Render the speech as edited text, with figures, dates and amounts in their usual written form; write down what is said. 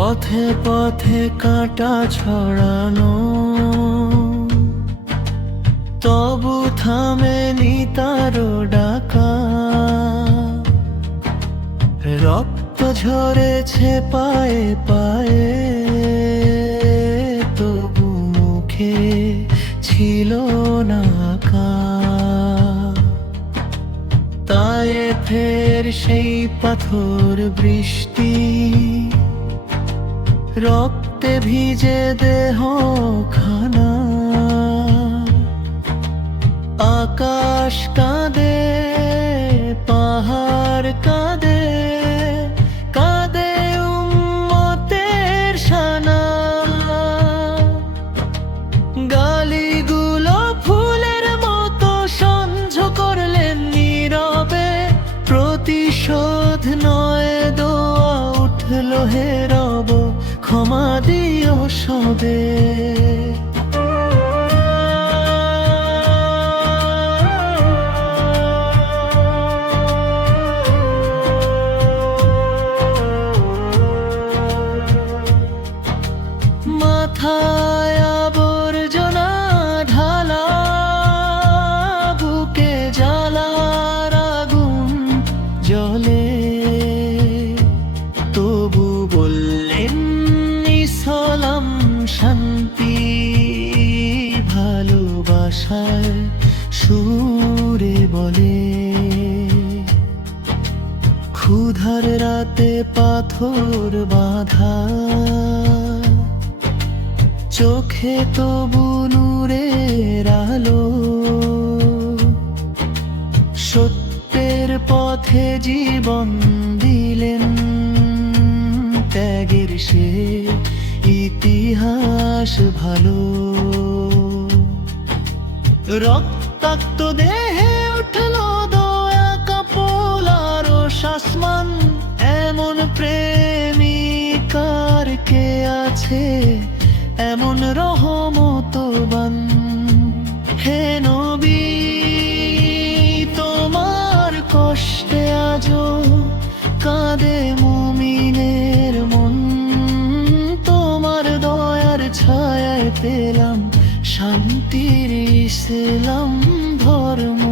পথে পথে কাঁটা ছড়ানো, তবু থামেনি তার ডাকা। রক্ত ঝরেছে পায়ে পায়ে, তবু মুখে ছিল না আঁকা। তাই ফের সেই পাথর বৃষ্টি, রক্তে ভিজে দেহ খানা। আকাশ কাঁদে, পাহাড় কাঁদে, কাঁদে উম্মতের শানা। গালিগুলো ফুলের মতো সহ্য করলেন নীরবে। প্রতিশোধ নয় দোয়া উঠল হে রব, ক্ষমা দিও সবে। মাথায় আবর্জনা ঢালা, বুকে জ্বালার আগুন জ্বলে। তবু বললেন ইসলাম শান্তি, ভালোবাসায় সুরে বলে। ক্ষুধার রাতে পাথর বাঁধা, চোখে তবু নূরের আলো। সত্যের পথে জীবন দিলেন, ত্যাগের সে ইতিহাস ভালো। রক্তাক্ত দেহে উঠল দয়া কাপলার শাসমান। এমন প্রেমিকার কে আছে, এমন রহমতবান। হে নবী, তোমার কষ্টে আজো কাঁদে মুমিনের মন। তোমার দয়ার ছায়ায় পেলাম শান্তির ইসলাম ধর্ম।